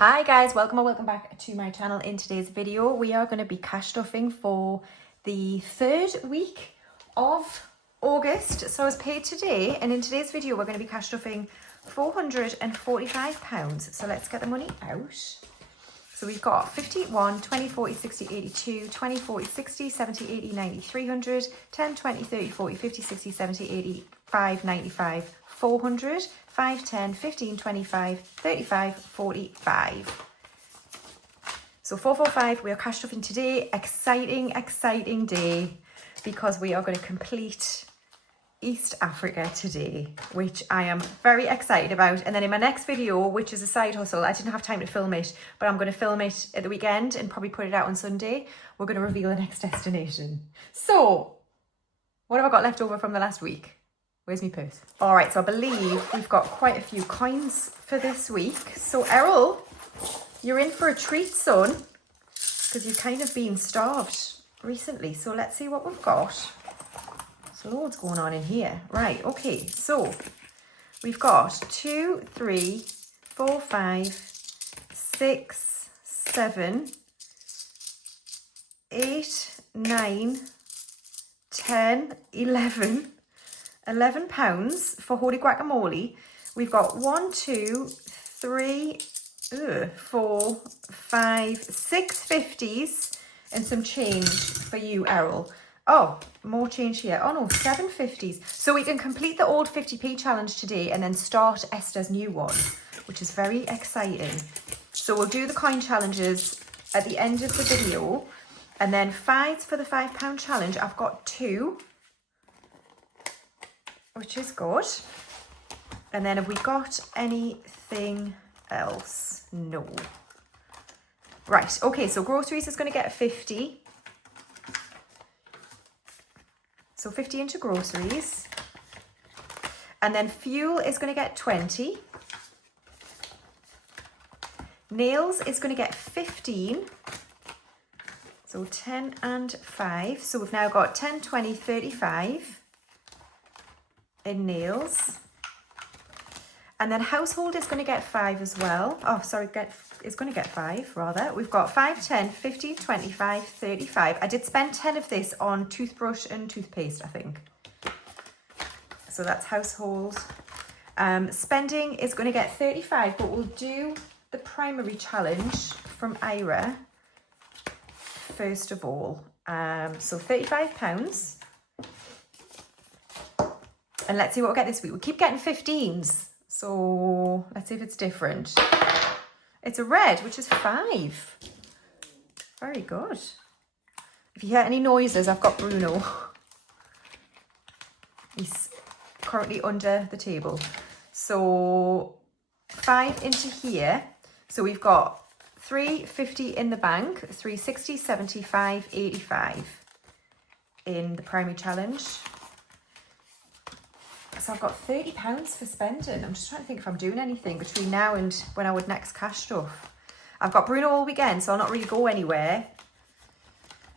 Hi guys, welcome or welcome back to my channel. In today's video we are going to be cash stuffing for the third week of August. So I was paid today, and in today's video we're going to be cash stuffing £445. So let's get the money out. So we've got 51, 20, 40, 60, 82, 20, 40, 60, 70, 80, 90, 300, 10, 20, 30, 40, 50, 60, 70, 85, 95, 400, 5, 10, 15, 25, 35, 45. So 445, we are cash stuffing today. Exciting day, because we are going to complete East Africa today, which I am very excited about. And then in my next video, which is a side hustle, I didn't have time to film it, but I'm going to film it at the weekend and probably put it out on Sunday. We're going to reveal the next destination. So what have I got left over from the last week? Where's my purse? All right, so I believe we've got quite a few coins for this week. So Errol, you're in for a treat, son, because you've kind of been starved recently. So let's see what we've got. So loads going on in here. Right, okay, so we've got 2, 3, 4, 5, 6, 7, 8, 9, 10, 11 £11 for holy guacamole. We've got 1, 2, 3, 4, 5, 6 50s and some change for you, Errol. Oh, more change here. Oh no, 7 50s. So we can complete the old 50p challenge today and then start Esther's new one, which is very exciting. So we'll do the coin challenges at the end of the video, and then fives for the £5 challenge. I've got 2, which is good. And then have we got anything else? No. Right, okay, so groceries is going to get 50. So 50 into groceries. And then fuel is going to get 20. Nails is going to get 15. So 10 and 5. So we've now got 10, 20, 35 in nails. And then household is going to get 5 as well. Oh, sorry, is going to get 5 rather. We've got 5, 10, 15, 25, 35. I did spend 10 of this on toothbrush and toothpaste, I think. So that's household. Spending is going to get 35, but we'll do the primary challenge from Ira first of all. So £35. And let's see what we'll get this week. We keep getting 15s. So let's see if it's different. It's a red, which is 5. Very good. If you hear any noises, I've got Bruno. He's currently under the table. So 5 into here. So we've got 350 in the bank, 360, 75, 85 in the primary challenge. So I've got £30 for spending. I'm just trying to think if I'm doing anything between now and when I would next cash stuff. I've got Bruno all weekend, so I'll not really go anywhere.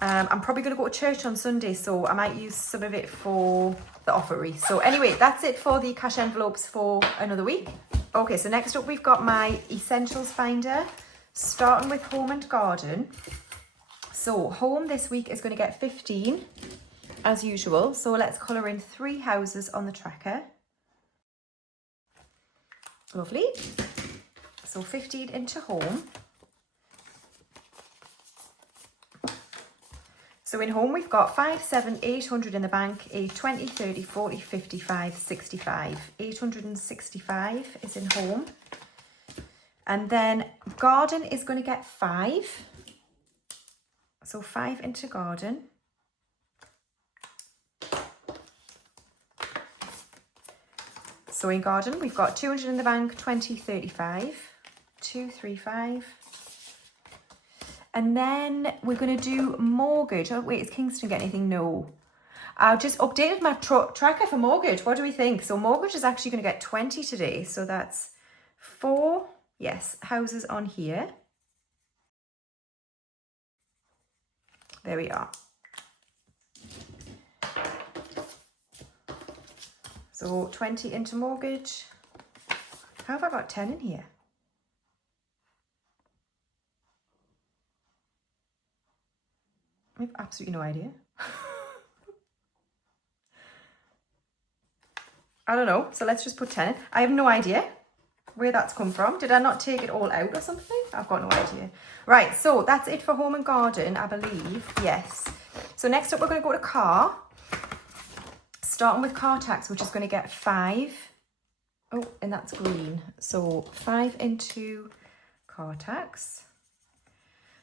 I'm probably going to go to church on Sunday, so I might use some of it for the offery. So anyway, that's it for the cash envelopes for another week. Okay, so next up we've got my essentials finder, starting with home and garden. So home this week is going to get 15. As usual, so let's colour in 3 houses on the tracker. Lovely. So 15 into home. So in home we've got 5, 7, 800 in the bank, 8, 20, 30, 40, 55, 65. 865 is in home. And then garden is going to get 5. So 5 into garden. So in garden, we've got 200 in the bank, 20, 35, 235. And then we're going to do mortgage. Oh, wait, is Kingston get anything? No. I just updated my tracker for mortgage. What do we think? So mortgage is actually going to get 20 today. So that's 4, yes, houses on here. There we are. So 20 into mortgage. How have I got 10 in here? I have absolutely no idea. I don't know. So let's just put 10. I have no idea where that's come from. Did I not take it all out or something? I've got no idea. Right, so that's it for home and garden, I believe. Yes. So next up, we're going to go to car. Starting with car tax, which is going to get 5. Oh, and that's green. So 5 into car tax.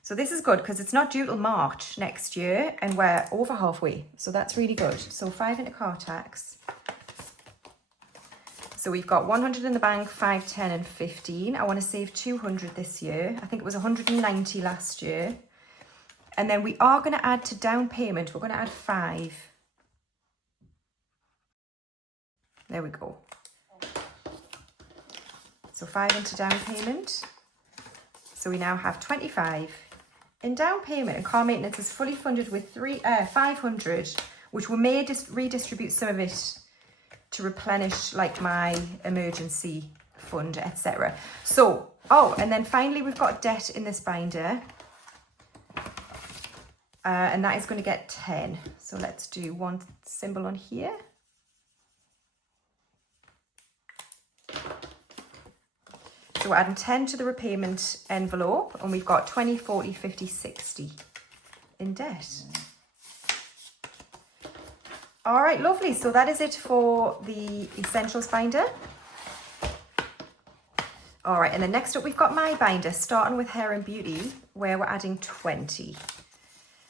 So this is good because it's not due till March next year and we're over halfway. So that's really good. So 5 into car tax. So we've got 100 in the bank, 5, 10 and 15. I want to save 200 this year. I think it was 190 last year. And then we are going to add to down payment. We're going to add 5. There we go. So 5 into down payment. So we now have 25. In down payment, and car maintenance is fully funded with 500, which we may redistribute some of it to replenish like my emergency fund, etc. So, oh, and then finally we've got debt in this binder. And that is going to get 10. So let's do one symbol on here. So we're adding 10 to the repayment envelope and we've got 20, 40, 50, 60 in debt. All right, lovely. So that is it for the essentials binder. All right, and then next up we've got my binder, starting with hair and beauty, where we're adding 20.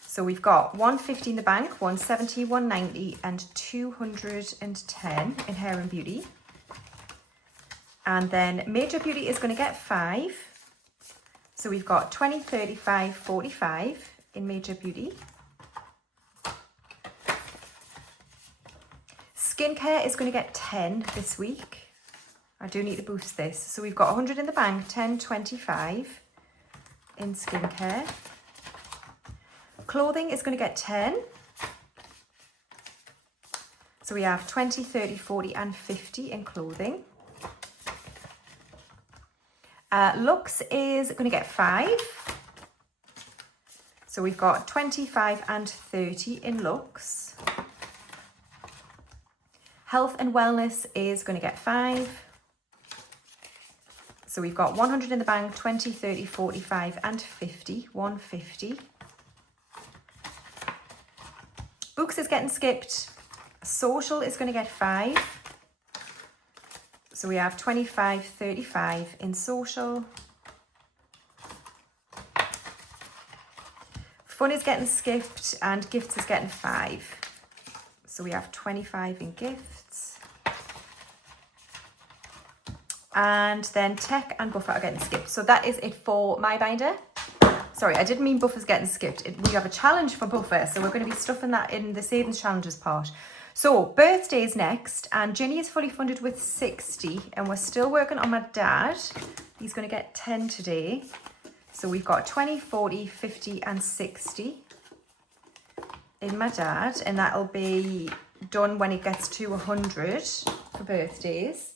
So we've got 150 in the bank, 170, 190 and 210 in hair and beauty. And then major beauty is going to get 5. So we've got 20, 35, 45 in major beauty. Skincare is going to get 10 this week. I do need to boost this. So we've got 100 in the bank, 10, 25 in skincare. Clothing is going to get 10. So we have 20, 30, 40 and 50 in clothing. Looks is going to get 5. So we've got 25 and 30 in looks. Health and wellness is going to get 5. So we've got 100 in the bank, 20, 30, 45 and 50, 150. Books is getting skipped. Social is going to get 5. So we have 25, 35 in social. Fun is getting skipped and gifts is getting 5. So we have 25 in gifts. And then tech and buffer are getting skipped. So that is it for my binder. Sorry, I didn't mean buffer's getting skipped. We have a challenge for buffer. So we're going to be stuffing that in the savings challenges part. So birthdays next, and Ginny is fully funded with 60 and we're still working on my dad. He's going to get 10 today. So we've got 20, 40, 50 and 60 in my dad, and that'll be done when it gets to 100 for birthdays.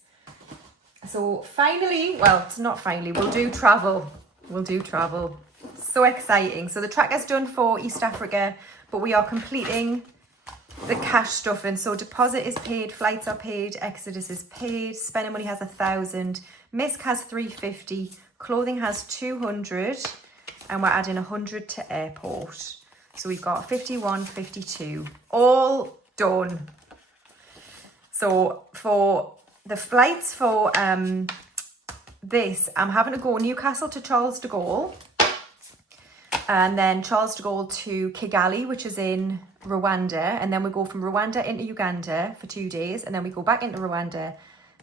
So finally, well, it's not finally, we'll do travel. We'll do travel. So exciting. So the tracker's done for East Africa, but we are completing the cash stuff. And so deposit is paid, flights are paid, Exodus is paid, spending money has 1,000, Misk has 350, clothing has 200, and we're adding 100 to airport. So we've got 51, 52, all done. So for the flights for this, I'm having to go Newcastle to Charles de Gaulle, and then Charles de Gaulle to Kigali, which is in Rwanda, and then we go from Rwanda into Uganda for 2 days, and then we go back into Rwanda,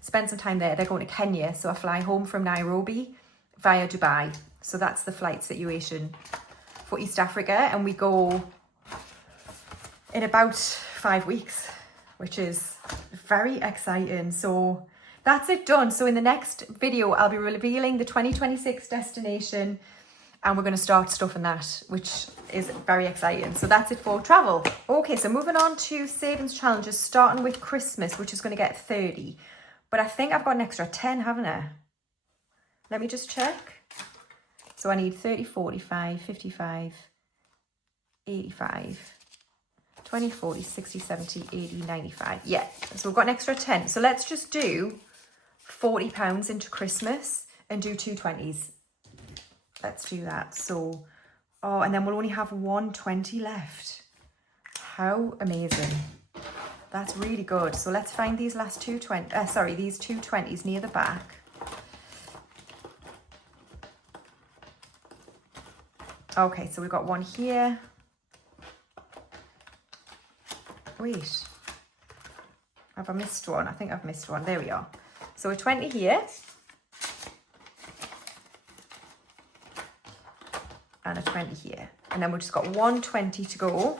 spend some time there. They're going to Kenya, so I fly home from Nairobi via Dubai. So that's the flight situation for East Africa, and we go in about 5 weeks, which is very exciting. So that's it done. So in the next video, I'll be revealing the 2026 destination, and we're going to start stuffing that, which is very exciting. So that's it for travel. Okay, so moving on to savings challenges, starting with Christmas, which is going to get 30. But I think I've got an extra 10, haven't I? Let me just check. So I need 30, 45, 55, 85. 20, 40, 60, 70, 80, 95. Yeah, so we've got an extra 10. So let's just do £40 into Christmas and do 2 20s. Let's do that. So, oh, and then we'll only have 120 left. How amazing. That's really good. So let's find these last these 220s near the back. Okay, so we've got one here. Wait, have I missed one? I think I've missed one. There we are. So a 20 here. And a 20 here. And then we've just got 120 to go.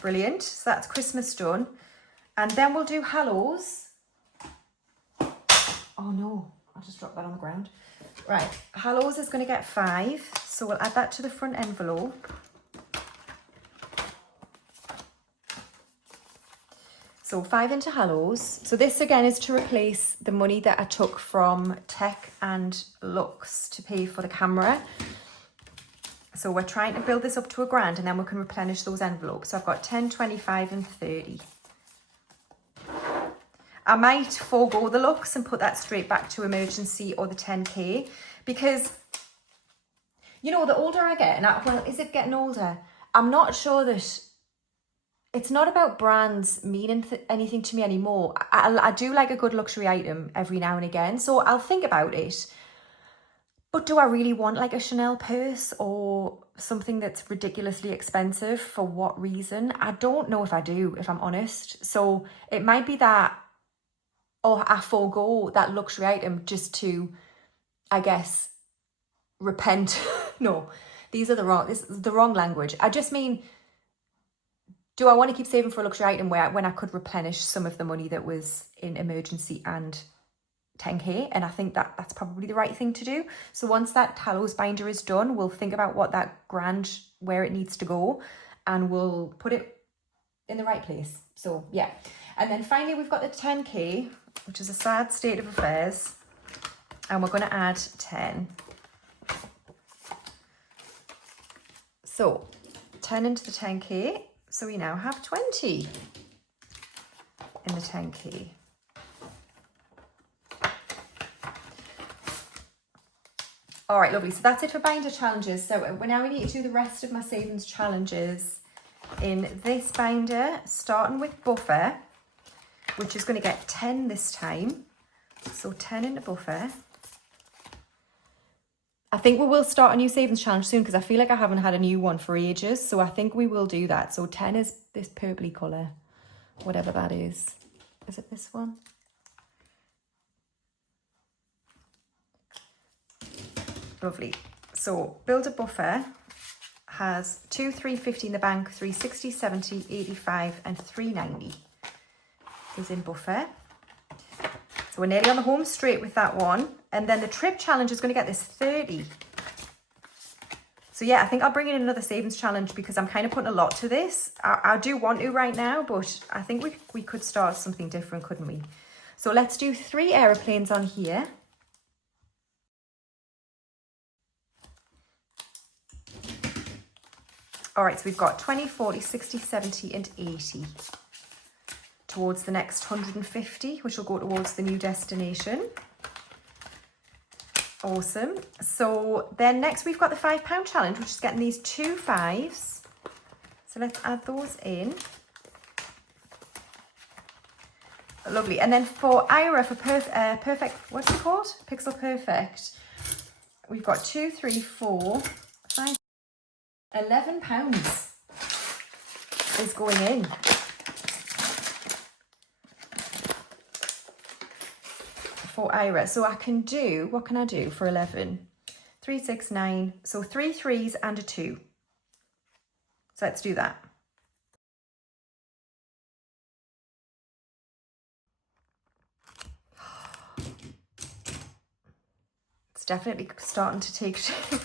Brilliant. So that's Christmas done. And then we'll do Hallows. Oh no, I just dropped that on the ground. Right, Hallows is going to get 5. So we'll add that to the front envelope. So 5 into Hallows. So this again is to replace the money that I took from Tech and Lux to pay for the camera. So we're trying to build this up to £1,000 and then we can replenish those envelopes. So I've got 10, 25 and 30. I might forego the Lux and put that straight back to emergency or the 10k because, you know, the older I get, and well, is it getting older? I'm not sure that it's not about brands meaning anything to me anymore. I do like a good luxury item every now and again, so I'll think about it. But do I really want like a Chanel purse or something that's ridiculously expensive? For what reason? I don't know if I do, if I'm honest. So it might be that, or I forego that luxury item just to, I guess, repent. No, this is the wrong language. I just mean, do I want to keep saving for a luxury item when I could replenish some of the money that was in emergency and 10k? And I think that's probably the right thing to do. So once that Hallows binder is done, we'll think about what that £1,000, where it needs to go, and we'll put it in the right place. So yeah. And then finally we've got the 10k, which is a sad state of affairs. And we're going to add 10. So 10 into the 10k. So we now have 20 in the 10k. All right, lovely. So that's it for binder challenges. So now we need to do the rest of my savings challenges in this binder, starting with buffer, which is going to get 10 this time. So 10 into buffer. I think we will start a new savings challenge soon because I feel like I haven't had a new one for ages. So I think we will do that. So 10 is this purpley colour, whatever that is. Is it this one? Lovely. So build a buffer has 2 350 in the bank, 360, 70, 85 and 390 is in buffer. So we're nearly on the home straight with that one. And then the trip challenge is going to get this 30. So yeah, I think I'll bring in another savings challenge because I'm kind of putting a lot to this. I do want to right now, but I think we could start something different, couldn't we? So let's do 3 aeroplanes on here. All right, so we've got 20, 40, 60, 70 and 80 towards the next 150, which will go towards the new destination. Awesome. So then next we've got the £5 challenge, which is getting these 2 5s. So let's add those in. Lovely. And then for Ira, for perfect, what's it called? Pixel Perfect. We've got 2, 3, 4, 5, £11 is going in. For Ira. So I can do, what can I do for 11? 3, 6, 9. So 3 3s and a 2. So let's do that. It's definitely starting to take shape.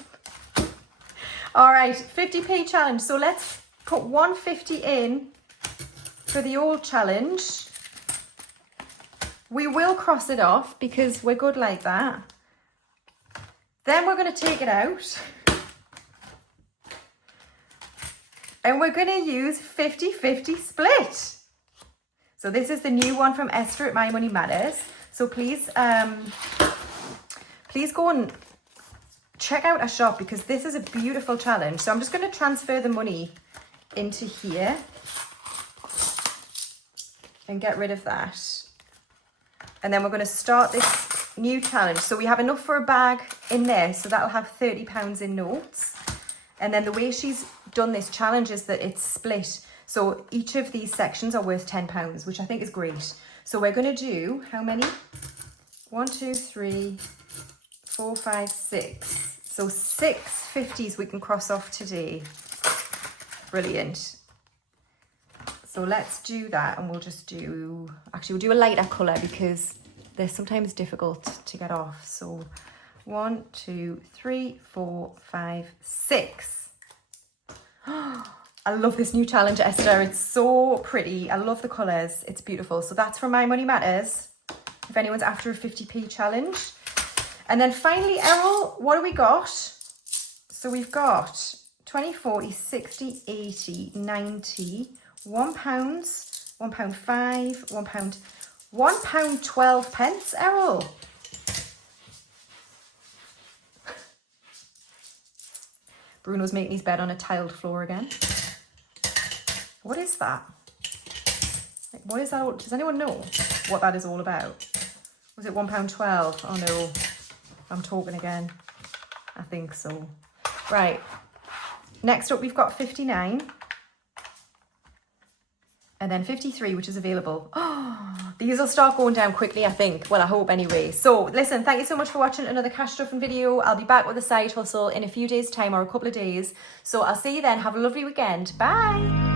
All right, 50p challenge. So let's put 150 in for the old challenge. We will cross it off because we're good like that. Then we're going to take it out. And we're going to use 50-50 split. So this is the new one from Esther at My Money Matters. So please, please go and check out our shop because this is a beautiful challenge. So I'm just going to transfer the money into here and get rid of that. And then we're going to start this new challenge. So we have enough for a bag in there. So that'll have £30 in notes. And then the way she's done this challenge is that it's split. So each of these sections are worth £10, which I think is great. So we're going to do how many? 1, 2, 3, 4, 5, 6. So 6 50s we can cross off today. Brilliant. So let's do that, and we'll just do, actually we'll do a lighter colour because they're sometimes difficult to get off. So 1, 2, 3, 4, 5, 6. I love this new challenge, Esther. It's so pretty. I love the colours. It's beautiful. So that's from My Money Matters, if anyone's after a 50p challenge. And then finally, Errol, what do we got? So we've got 20, 40, 60, 80, 90, £1, £1.5, £1, £1.12, Errol. Bruno's making his bed on a tiled floor again. What is that? Like, what is that? Does anyone know what that is all about? Was it £1.12? Oh no, I'm talking again. I think so. Right. Next up, we've got 59. And then 53, which is available. Oh, these will start going down quickly, I think. Well, I hope anyway. So listen, thank you so much for watching another cash stuffing video. I'll be back with a side hustle in a few days' time or a couple of days. So I'll see you then. Have a lovely weekend. Bye.